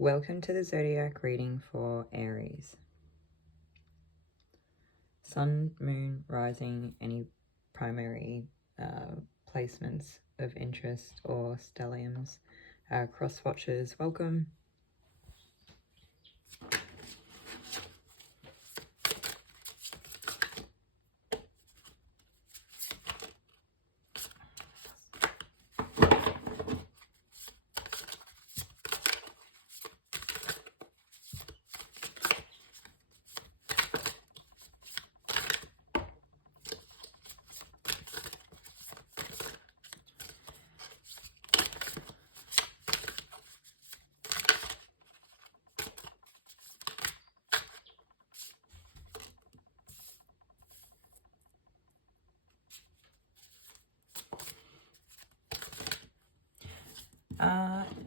Welcome to the Zodiac reading for Aries. Sun, Moon, Rising, any primary placements of interest or stelliums. Cross watchers, welcome.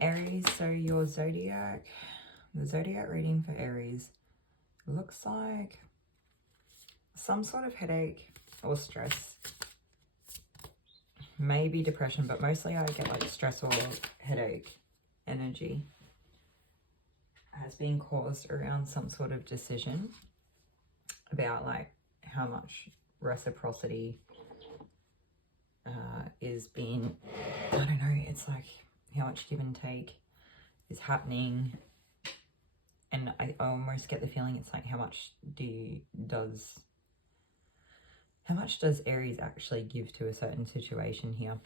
Aries, so your zodiac, the zodiac reading for Aries looks like some sort of headache or stress, maybe depression, but mostly I get like stress or headache energy has been caused around some sort of decision about like how much reciprocity is being, I don't know, it's like how much give and take is happening. And I almost get the feeling it's like how much does Aries actually give to a certain situation here?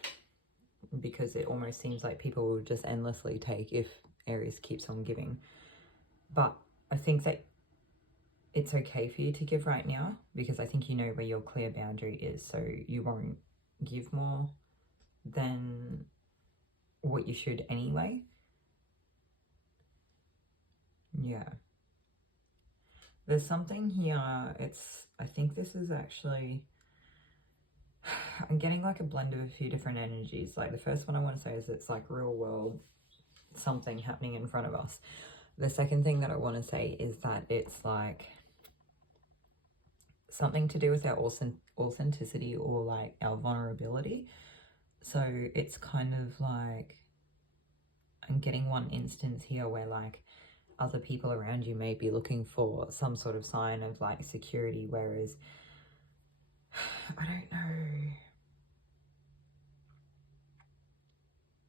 Because it almost seems like people will just endlessly take if Aries keeps on giving. But I think that it's okay for you to give right now, because I think you know where your clear boundary is, so you won't give more than what you should anyway. Yeah. There's something here, I think this is actually, I'm getting like a blend of a few different energies. Like the first one I want to say is it's like real world, something happening in front of us. The second thing that I want to say is that it's like something to do with our authenticity or like our vulnerability. So it's kind of like, I'm getting one instance here where like other people around you may be looking for some sort of sign of like security, whereas I don't know,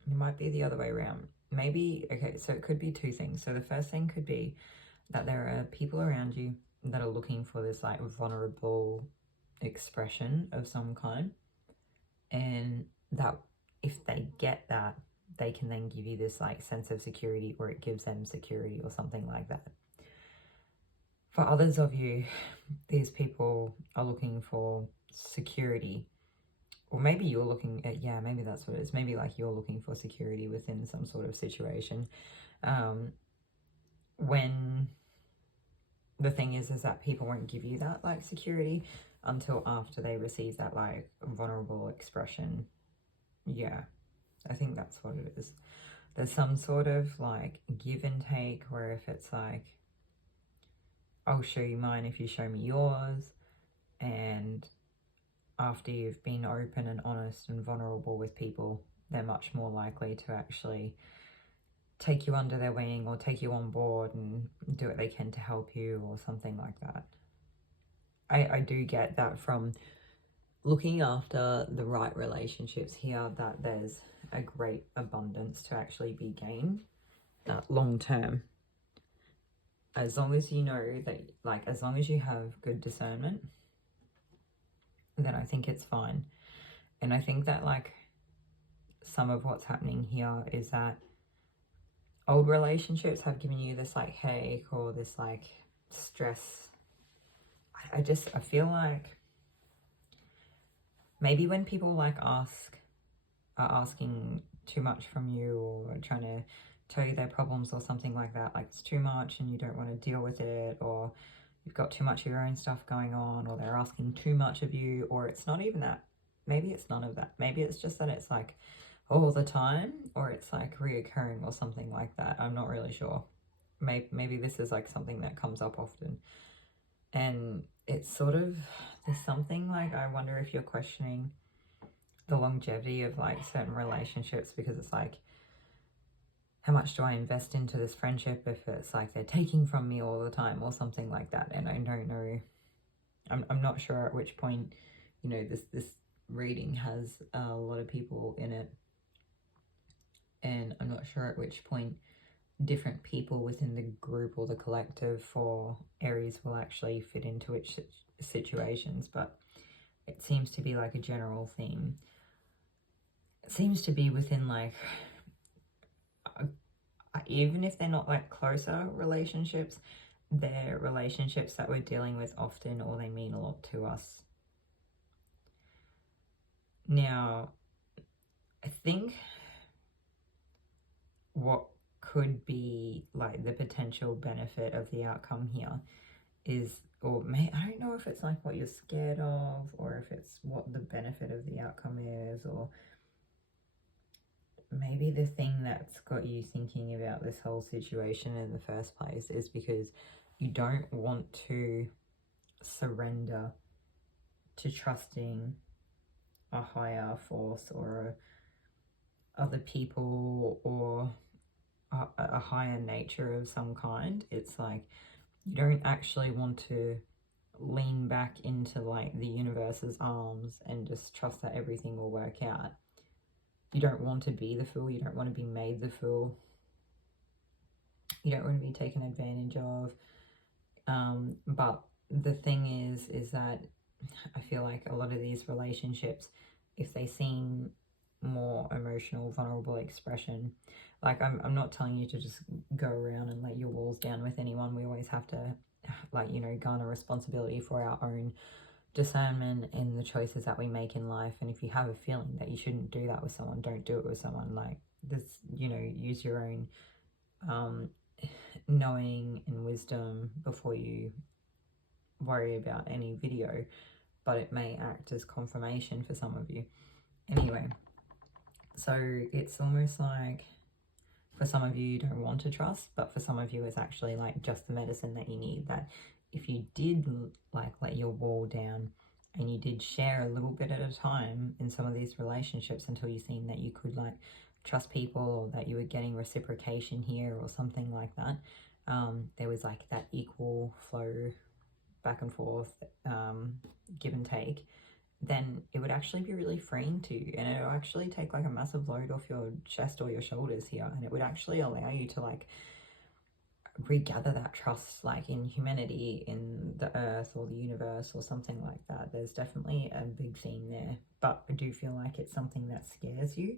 it might be the other way around. Maybe, okay, so it could be two things. So the first thing could be that there are people around you that are looking for this like vulnerable expression of some kind, and that if they get that, they can then give you this like sense of security, or it gives them security or something like that. For others of you, these people are looking for security, or maybe you're looking at, yeah, maybe that's what it is. Maybe like you're looking for security within some sort of situation. When the thing is that people won't give you that like security until after they receive that like vulnerable expression. Yeah, I think that's what it is. There's some sort of like give and take, where if it's like, I'll show you mine if you show me yours, and after you've been open and honest and vulnerable with people, they're much more likely to actually take you under their wing or take you on board and do what they can to help you or something like that. I do get that from looking after the right relationships here, that there's a great abundance to actually be gained long term. As long as you know that, like, as long as you have good discernment, then I think it's fine. And I think that like some of what's happening here is that old relationships have given you this like headache or this like stress. I feel like maybe when people like are asking too much from you, or trying to tell you their problems or something like that, like it's too much and you don't want to deal with it, or you've got too much of your own stuff going on, or they're asking too much of you, or it's not even that. Maybe it's none of that. Maybe it's just that it's like all the time, or it's like reoccurring or something like that. I'm not really sure. Maybe this is like something that comes up often. And it's sort of, there's something like, I wonder if you're questioning the longevity of like certain relationships, because it's like how much do I invest into this friendship if it's like they're taking from me all the time or something like that? And I don't know. I'm not sure at which point, you know, this reading has a lot of people in it. And I'm not sure at which point different people within the group or the collective for Aries will actually fit into which situations. But it seems to be like a general theme. It seems to be within like, even if they're not like closer relationships, they're relationships that we're dealing with often, or they mean a lot to us. Now, I think what could be like the potential benefit of the outcome here is, or I don't know if it's like what you're scared of, or if it's what the benefit of the outcome is, or maybe the thing that's got you thinking about this whole situation in the first place is because you don't want to surrender to trusting a higher force or other people or a higher nature of some kind. It's like you don't actually want to lean back into like the universe's arms and just trust that everything will work out. You don't want to be the fool. You don't want to be made the fool. You don't want to be taken advantage of. But the thing is that I feel like a lot of these relationships, if they seem more emotional, vulnerable expression, like I'm not telling you to just go around and let your walls down with anyone. We always have to, like, you know, garner responsibility for our own discernment in the choices that we make in life. And if you have a feeling that you shouldn't do that with someone, don't do it with someone. Like this, you know, use your own knowing and wisdom before you worry about any video, but it may act as confirmation for some of you. Anyway, so it's almost like for some of you don't want to trust, but for some of you it's actually like just the medicine that you need, that if you did like let your wall down and you did share a little bit at a time in some of these relationships until you seen that you could like trust people, or that you were getting reciprocation here or something like that, there was like that equal flow back and forth, give and take, then it would actually be really freeing to you, and it'll actually take like a massive load off your chest or your shoulders here, and it would actually allow you to like regather that trust like in humanity, in the earth or the universe or something like that. There's definitely a big theme there, but I do feel like it's something that scares you,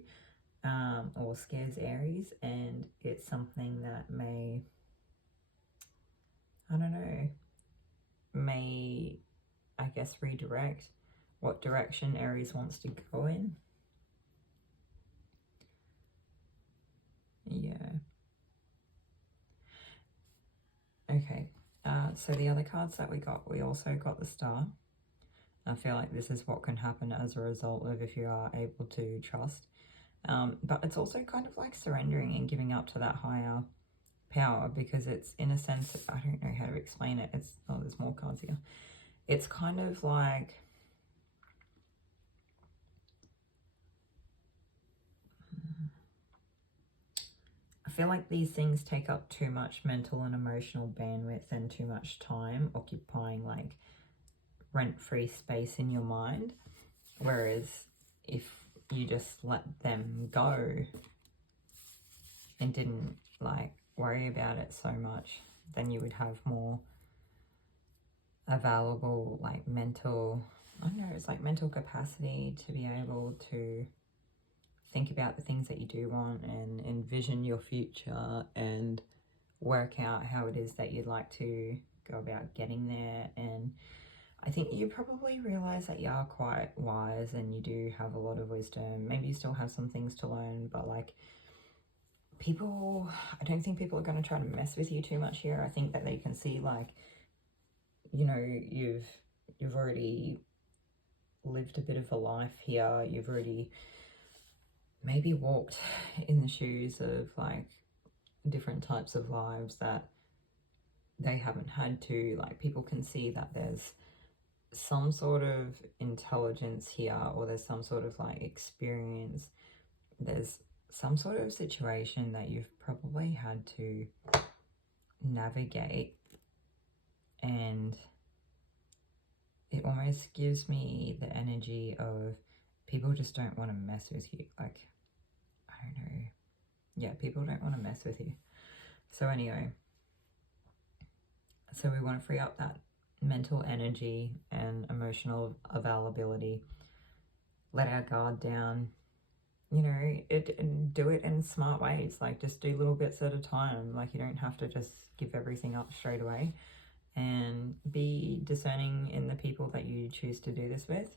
or scares Aries, and it's something that may, I don't know, may, I guess, redirect what direction Aries wants to go in. Yeah. Okay. So the other cards that we also got the Star. I feel like this is what can happen as a result of if you are able to trust. But it's also kind of like surrendering and giving up to that higher power, because it's, in a sense, I don't know how to explain it. It's, oh, there's more cards here. It's kind of like, I feel like these things take up too much mental and emotional bandwidth and too much time, occupying like rent-free space in your mind. Whereas if you just let them go and didn't like worry about it so much, then you would have more available like mental, I don't know, it's like mental capacity to be able to think about the things that you do want and envision your future and work out how it is that you'd like to go about getting there. And I think you probably realize that you are quite wise and you do have a lot of wisdom. Maybe you still have some things to learn, but like people, I don't think people are going to try to mess with you too much here. I think that they can see like, you know, you've already lived a bit of a life here. You've already maybe walked in the shoes of like different types of lives that they haven't had to. Like people can see that there's some sort of intelligence here, or there's some sort of like experience. There's some sort of situation that you've probably had to navigate, and it almost gives me the energy of people just don't want to mess with you. Like, I don't know. Yeah, people don't want to mess with you. So anyway, so we want to free up that mental energy and emotional availability, let our guard down, you know, do it in smart ways. Like, just do little bits at a time. Like, you don't have to just give everything up straight away, and be discerning in the people that you choose to do this with.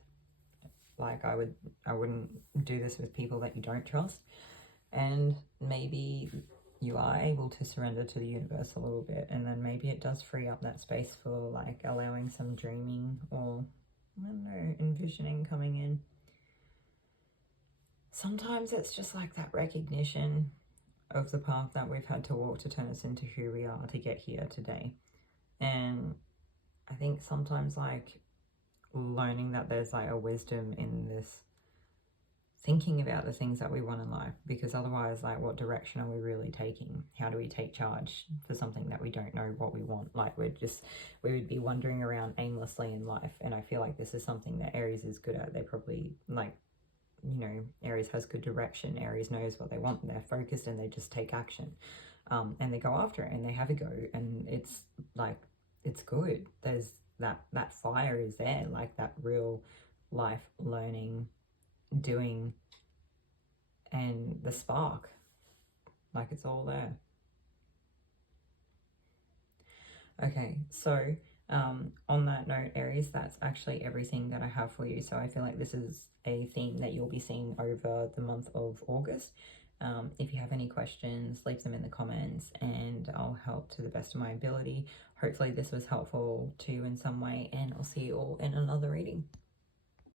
Like, I wouldn't do this with people that you don't trust. And maybe you are able to surrender to the universe a little bit, and then maybe it does free up that space for like allowing some dreaming, or I don't know, envisioning coming in. Sometimes it's just like that recognition of the path that we've had to walk to turn us into who we are to get here today. And I think sometimes like learning that there's like a wisdom in this, thinking about the things that we want in life, because otherwise, like, what direction are we really taking? How do we take charge for something that we don't know what we want? Like, we would be wandering around aimlessly in life. And I feel like this is something that Aries is good at. They probably, like, you know, Aries has good direction. Aries knows what they want. They're focused and they just take action. And they go after it and they have a go. And it's like, it's good. There's that fire is there, like that real life learning, doing, and the spark, like, it's all there. Okay, so on that note, Aries, that's actually everything that I have for you. So I feel like this is a theme that you'll be seeing over the month of August. If you have any questions, leave them in the comments and I'll help to the best of my ability. Hopefully this was helpful to you in some way, and I'll see you all in another reading.